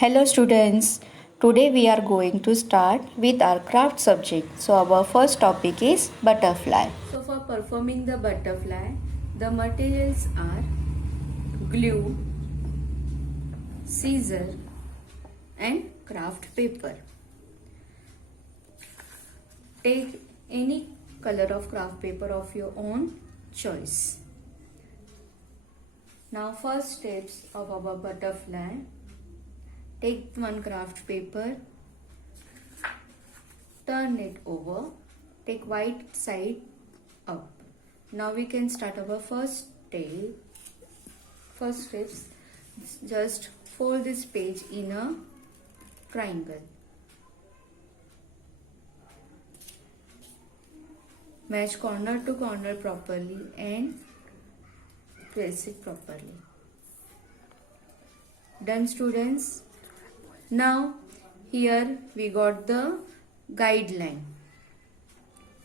Hello students, today we are going to start with our craft subject. So our first topic is butterfly. So for performing the butterfly, the materials are glue, scissor and craft paper. Take any color of craft paper of your own choice. Now first steps of our butterfly. Take one craft paper, turn it over, take white side up. Now we can start our first step. First steps, just fold this page in a triangle. Match corner to corner properly and press it properly. Done students? Now here we got the guideline.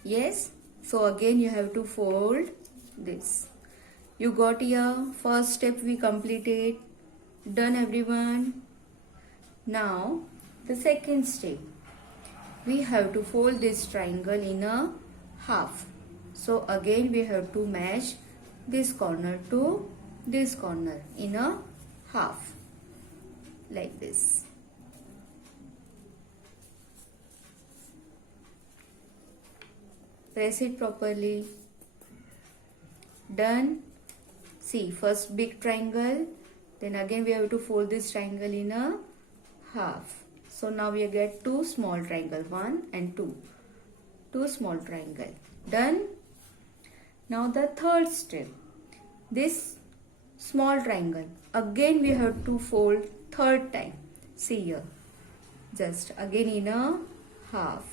Yes, so again you have to fold this. You got here, first step we completed. Done everyone? Now the second step, we have to fold this triangle in a half. So again we have to match this corner to this corner in a half, like this. Press it properly. Done. See, first big triangle, then again we have to fold this triangle in a half. So now we get two small triangle, 1 and 2. Two small triangle. Done. Now the third step, this small triangle, again we have to fold third time. See here, just again in a half.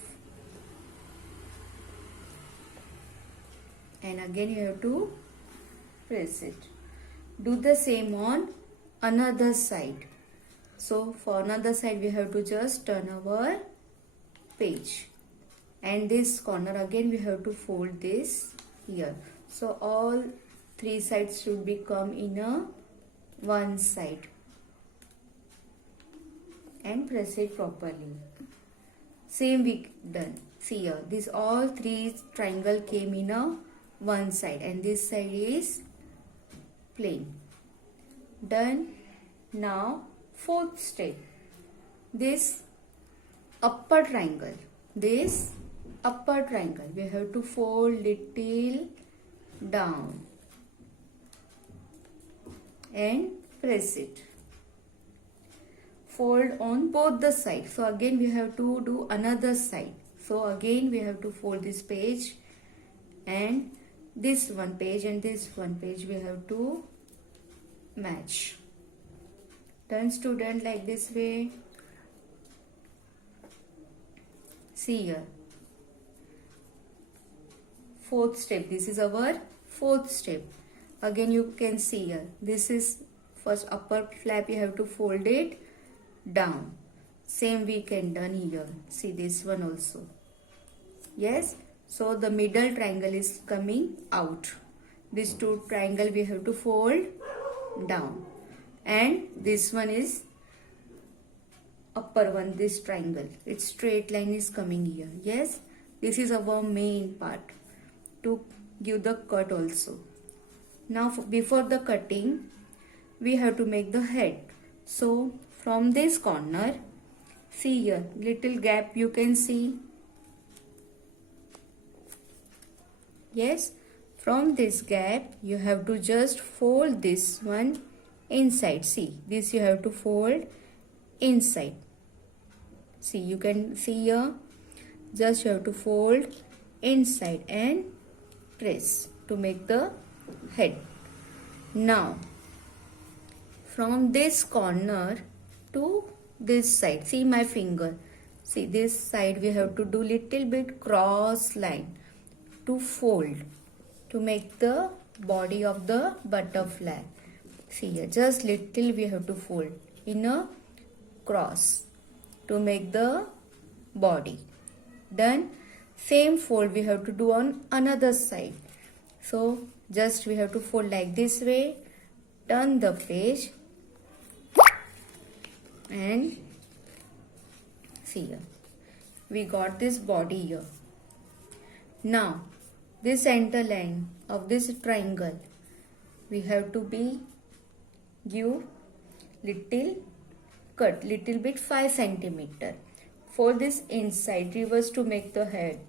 And again you have to press it. Do the same on another side. So for another side we have to just turn our page, and this corner again we have to fold this here. So all three sides should become in a one side, and press it properly. Same we done. See here, this all three triangle came in a one side and this side is plain. Done. Now fourth step, this upper triangle, we have to fold little down and press it. Fold on both the sides. So again we have to do another side. So again we have to fold this page, and this one page and this one page we have to match. Done student, like this way. See here, fourth step, this is our fourth step. Again you can see here, this is first upper flap, you have to fold it down. Same we can done here. See this one also. Yes, so the middle triangle is coming out. This two triangle we have to fold down, and this one is upper one, this triangle, its straight line is coming here. Yes, this is our main part to give the cut also. Now before the cutting we have to make the head. So from this corner, see here, little gap you can see. Yes, from this gap you have to just fold this one inside. See, this you have to fold inside. See, you can see here, just you have to fold inside and press to make the head. Now from this corner to this side, see my finger, see this side we have to do little bit cross line to fold to make the body of the butterfly. See here, just little we have to fold in a cross to make the body. Done. Same fold we have to do on another side. So just we have to fold like this way, turn the page And see here, we got this body here. Now this center line of this triangle, we have to be give little cut little bit 5 centimeter. For this inside, reverse to make the head,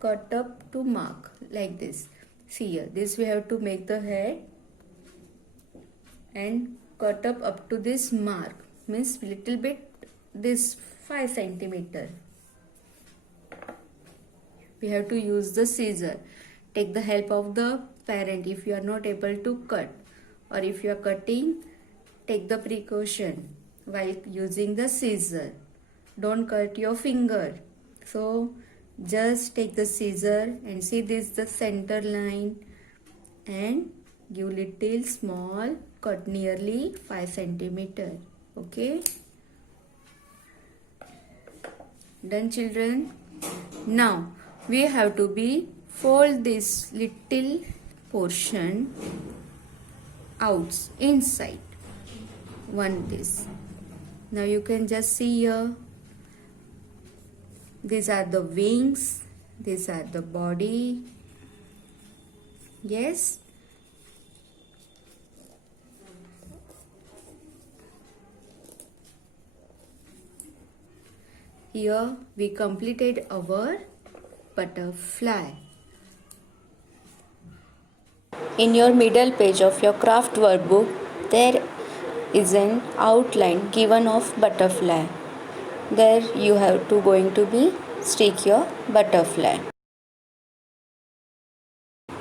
cut up to mark like this. See here, this we have to make the head and cut up to this mark, means little bit this 5 centimeter. We have to use the scissor. Take the help of the parent if you are not able to cut, or if you are cutting, take the precaution while using the scissor. Don't cut your finger. So just take the scissor and see this the center line and give little small cut nearly 5 centimeter. Okay, done children? Now we have to be fold this little portion out inside one this. Now you can just see here, these are the wings, these are the body. Yes, here we completed our butterfly. In your middle page of your craft workbook, there is an outline given of butterfly. There you have to going to be stick your butterfly.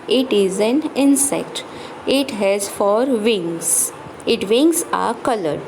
It is an insect. It has 4 wings. Its wings are colored.